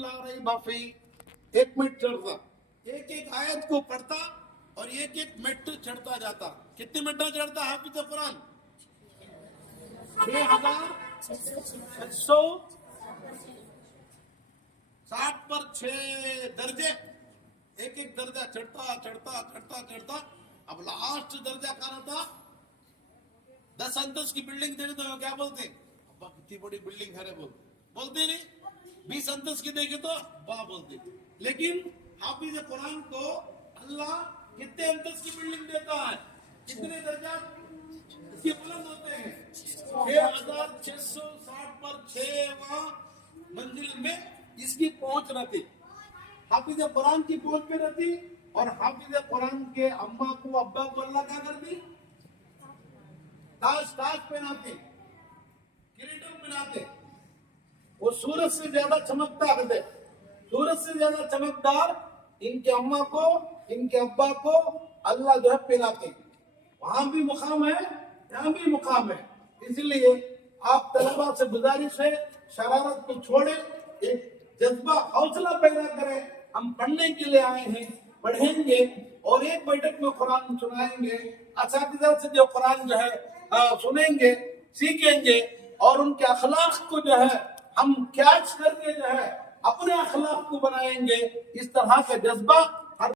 لا ریب فیہ، 1 منٹ چڑھتا، ایک آیت کو پڑھتا اور 1 منٹ چڑھتا جاتا. کتنے منٹ چڑھتا حافظ قرآن؟ 6660 پر 6 درجے، ایک درجہ چڑھتا چڑھتا چڑھتا چڑھتا. اب لاسٹ درجہ کہاں تھا؟ 10 انتس کی بلڈنگ دیکھے تو کیا بولتے ہیں؟ ابا کتنی بڑی بلڈنگ ہے بولتے نہیں. 20 انتس کی دیکھے تو ابا بولتے. لیکن حافظ قرآن کو اللہ کتنے انتس کی بلڈنگ دیتا ہے؟ کتنے درجات اس کے بلند ہوتے ہیں؟ 6660 پر 6واں منزل میں اس کی پہنچ رہتی. حافظ قرآن کی پہنچ پہ رہتی. اور حافظ قرآن کے اماں کو ابا کو اللہ کیا کرتی؟ تاج پہناتے، کریٹل پہناتے. وہ سورج سے زیادہ چمکتا ہے، سورج سے زیادہ چمکدار ان کے اماں کو، ان کے ابا کو اللہ جو ہے پہناتے. وہاں بھی مقام ہے، یہاں بھی مقام ہے. اس لیے آپ طلبا سے گزارش ہے، شرارت کو چھوڑیں، ایک جذبہ حوصلہ پیدا کریں. ہم پڑھنے کے لیے آئے ہیں، پڑھیں گے اور ایک بیٹھک میں قرآن سنائیں گے. اساتذہ سے جو قرآن جو ہے سنیں گے، سیکھیں گے اور ان کے اخلاق کو جو ہے ہم کیچ کر کے جو ہے اپنے اخلاق کو بنائیں گے. اس طرح کا جذبہ